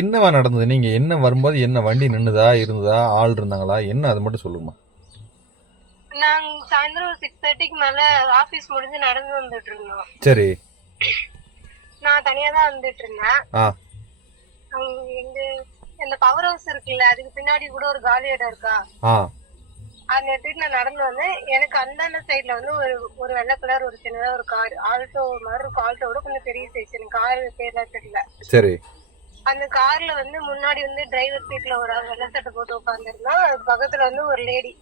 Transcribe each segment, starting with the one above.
என்னவா நடந்தது? நீங்க என்ன வரும்போது என்ன வண்டி நின்னுதா இருந்ததா ஆள் இருந்தாங்களா என்ன அது மட்டும் சொல்லுங்கம்மா. நாங்க சாயந்தரம் 6:30க்கு மேல ஆபீஸ் முடிஞ்சு நடந்து வந்துட்டு இருந்தோம். சரி. நான் தனியா தான் வந்துட்டு இருந்தேன். எங்க இந்த பவர் ஹவுஸ் இருக்குல்ல, அதுக்கு பின்னாடி கூட ஒரு காலி இடம் இருக்கா, அந்த இடத்துக்கு நான் நடந்து வந்தேன். எனக்கு அந்தாண்ட சைட்ல வந்து ஒரு வெள்ளை கலர் ஒரு சின்னதா ஒரு கார், ஆல்டோ மாதிரி இருக்கும். ஆல்டோட கொஞ்சம் பெரிய சைஸ், எனக்கு கார் பேர்ல தெரியல. சரி. அந்த கார்ல வந்து முன்னாடி வந்து டிரைவர் சீட்ல ஒரு வெள்ளை சட்டை போட்டு உட்காந்துருந்தா, பக்கத்துல வந்து ஒரு லேடி.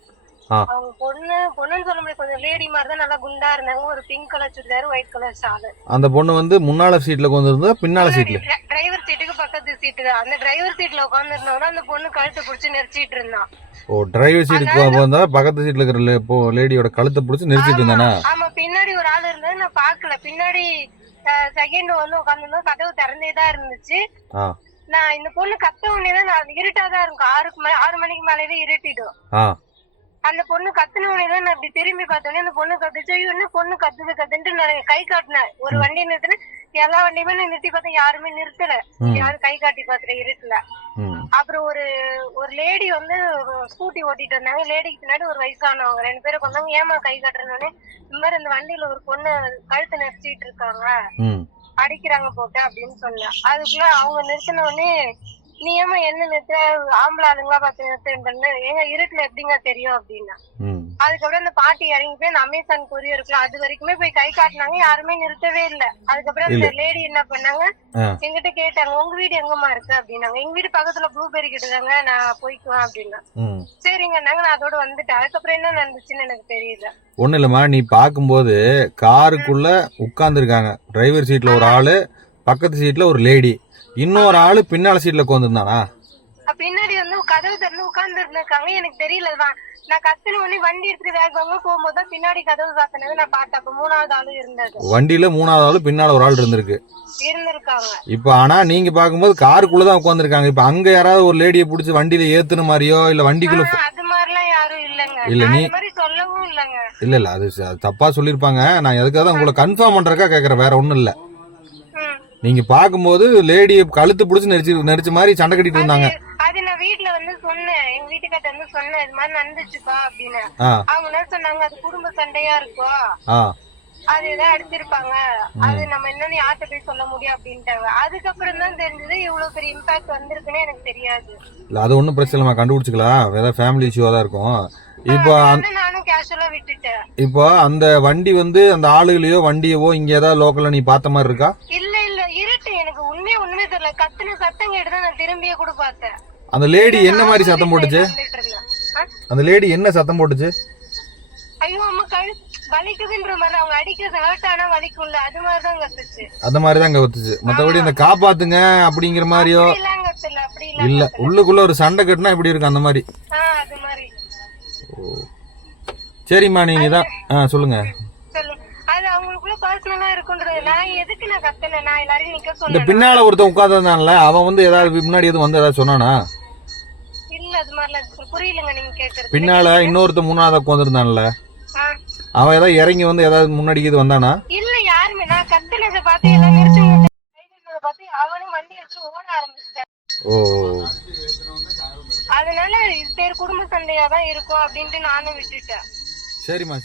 அவங்க பொண்ணுன்னு சொல்ல முடியாது, கொஞ்சம் லேடி மாதிரி தான், நல்லா குண்டா இருந்தாங்க. ஒரு pink colour churidar, white colour shawl. அந்த பொண்ணு வந்து முன்னால சீட்ல உட்காந்துருந்தா பின்னால சீட்ல டிரைவர் சீட்டுக்கு பக்கத்து சீட்டு தான். அந்த டிரைவர் சீட்ல உட்காந்துருந்தவங்க அந்த பொண்ணு கழுத்தை பிடிச்சி நெரிச்சிட்டு இருந்தான். ஓ, டிரைவர் சீட்டுக்கு வந்தா பக்கத்து சீட்ல இருக்கிற லேடியோட கழுத்தை பிடிச்சி நெரிச்சிட்டு இருந்தானா? ஆமா, பின்னாடி ஒரு ஆள் இருந்தது, நான் பாக்கல. பின்னாடி செகண்ட் வந்து உட்காந்துருந்தோம், கதவு திறந்தேதான் இருந்துச்சு. நான் இந்த பொண்ணு கத்த உடனே நான் இருட்டாதான் இருக்கும், 6 மணிக்கு மேலேயே இருட்டிடும். அந்த பொண்ணு கத்துன உடனே நான் இப்படி திரும்பி பார்த்தோன்னே அந்த பொண்ணு கத்துச்சு. என்ன பொண்ணு கத்துன்ட்டு நான் கை காட்டினேன். ஒரு வண்டி நிறுத்தினேன், எல்லா வண்டியுமே நான் நிறுத்தி பார்த்தேன், யாருமே நிறுத்தல, யாரும் கை காட்டி பாத்துற இருட்டுல. அப்புறம் ஒரு லேடி வந்து ஸ்கூட்டி ஓட்டிட்டு வந்தாங்க. லேடிக்கு பின்னாடி ஒரு வயசானவங்க 2 பேரும் வந்தாங்க. ஏமா கை காட்டுறேன்னு, இந்த மாதிரி அந்த வண்டியில ஒரு பொண்ணு கழுத்து நெரிச்சிட்டு இருக்காங்க, அடிக்கிறாங்க போட்டு அப்படின்னு சொன்னேன். அதுக்குள்ள அவங்க நிறுத்தின உடனே, நீ ஏமா என்ன நிறுத்த, ஆம்பளை ஆளுங்களா பார்த்து நிறுத்த, எங்க இருட்டுல எப்படிங்க தெரியும் அப்படின்னா. அதுக்கப்புறம் அந்த பாட்டி இறங்கி போய் அந்த அமேசான் கொரியர் இருக்குல்ல, அது வரைக்குமே போய் கை காட்டினாங்க, யாருமே நிறுத்தவே இல்ல. அதுக்கப்புறம் அந்த லேடி என்ன பண்ணாங்க, எங்கிட்ட கேட்டாங்க, உங்க வீடு எங்கம்மா இருக்கு அப்படின்னாங்க. எங்க வீடு பக்கத்துல ப்ளூபெரி கிட்டதாங்க, நான் போய்க்குவேன் அப்படின்னா. சரிங்கன்னாங்க, நான் அதோட வந்துட்டேன். அதுக்கப்புறம் என்ன நடந்துச்சுன்னு எனக்கு தெரியல. ஒண்ணு இல்லம்மா, நீ பாக்கும்போது காருக்குள்ள உட்கார்ந்து இருக்காங்க, டிரைவர் சீட்ல ஒரு ஆளு, பக்கத்து சீட்ல ஒரு லேடி, இன்னொரு ஆளு பின்னால சீட்ல உட்காந்துருந்தானா? பின்னாடி வந்து கதவு திறந்து உட்கார்ந்து இருக்காங்க, எனக்கு தெரியல. நான் கத்துன உடனே வண்டி எடுத்துட்டு வேகமா போகும்போது பின்னாடி கதவு சாத்தினது நான் பார்த்தேன். அப்ப 3வது ஆளு இருந்தது, வண்டியில 3வது ஆளு பின்னால ஒரு ஆள் இருந்திருக்காங்க. இப்ப ஆனா நீங்க பாக்கும்போது காருக்குள்ளதான் உட்காந்துருக்காங்க. இப்ப அங்க யாராவது ஒரு லேடியை பிடிச்சி வண்டியில ஏத்துன மாதிரியோ இல்ல வண்டிக்குள்ள அது மாதிரிலாம் யாரும் இல்லங்க. இல்ல நீ சொல்லவும் இல்லங்க. இல்ல அது தப்பா சொல்லிருப்பாங்க. நான் எதுக்காக உங்களை கன்ஃபார்ம் பண்றக்கா கேக்குறேன், வேற ஒண்ணும் இல்ல. நீங்க பாக்கும்போது லேடிய கழுத்து பிடிச்சி நெரிச்ச மாதிரி சண்டை கட்டிட்டு இருந்தாங்க. அது நான் வீட்டுல வந்து சொன்னேன், எங்க வீட்டுக்கிட்ட வந்து சொன்னேன், இது மாதிரி நடந்துச்சுப்பா அப்படின்னு. அவங்க என்ன சொன்னாங்க, அது குடும்ப சண்டையா இருக்கும், அது ஏதாவது அடிச்சிருப்பாங்க, அது நம்ம என்னன்னு யார்கிட்ட போய் சொல்ல முடியும் அப்படின்ட்டாங்க. அதுக்கப்புறம் தான் தெரிஞ்சது இவ்வளவு பெரிய இம்பாக்ட் வந்திருக்குன்னு எனக்கு தெரியாது. இல்ல அது ஒண்ணும் பிரச்சனை இல்ல, கண்டுபிடிச்சுக்கலாம், ஏதாவது ஃபேமிலி இஷ்யூவா தான் இருக்கும். இப்போ நானும் கேஷுவலா விட்டுட்டேன். இப்போ அந்த வண்டி வந்து அந்த ஆளுகளையோ வண்டியவோ இங்க ஏதாவது லோக்கல்ல நீ பார்த்த மாதிரி இருக்கா? இல்ல இல்ல, இருட்டு, எனக்கு உண்மையே தெரியல. கத்துன சத்தம் கேட்டுதான் நான் திரும்பியே கூட பார்த்தேன். அந்த லேடி என்ன மாதிரி சத்தம் போட்டுச்சு? அந்த லேடி என்ன சத்தம் போட்டுச்சு? ஐயோ அம்மா வலிக்குதுன்ற மாதிரி, அவங்க அடிக்கிறது ஹர்ட் ஆனா வலிக்கும்ல, அது மாதிரி தான் கத்துச்சு. அந்த மாதிரி தான் கத்துச்சு, மத்தபடி இந்த காப்பாத்துங்க அப்படிங்கிற மாதிரியோ இல்ல. உள்ளுக்குள்ள ஒரு சண்டை கட்டினா எப்படி இருக்கு அந்த மாதிரி. அது மாதிரி. சரிம்மா, நீங்க தான் சொல்லுங்க. இந்த பின்னால ஒருத்தன் உட்கார்ந்தான்ல, அவன் வந்து ஏதாவது முன்னாடி எதுவும் வந்து ஏதாவது சொன்னானா? இல்ல அது மாதிரி புரியலங்க நீங்க கேக்குறது. பின்னால இன்னொருத்த 3வது உட்கார்ந்திருந்தான்ல, அவன் ஏதாவது இறங்கி வந்து ஏதாவது முன்னாடி இது வந்தானா? இல்ல யாருமே, நான் கத்துனதை பார்த்து எல்லாம் நிறுத்தி பார்த்து அவனும் வண்டி எடுத்து ஓட ஆரம்பிச்சிட்டான். ஓ, அதனால பேர் குடும்ப சண்டையா தான் இருக்கும் அப்படின்ட்டு நானும் விட்டுட்டேன். சரிம்மா.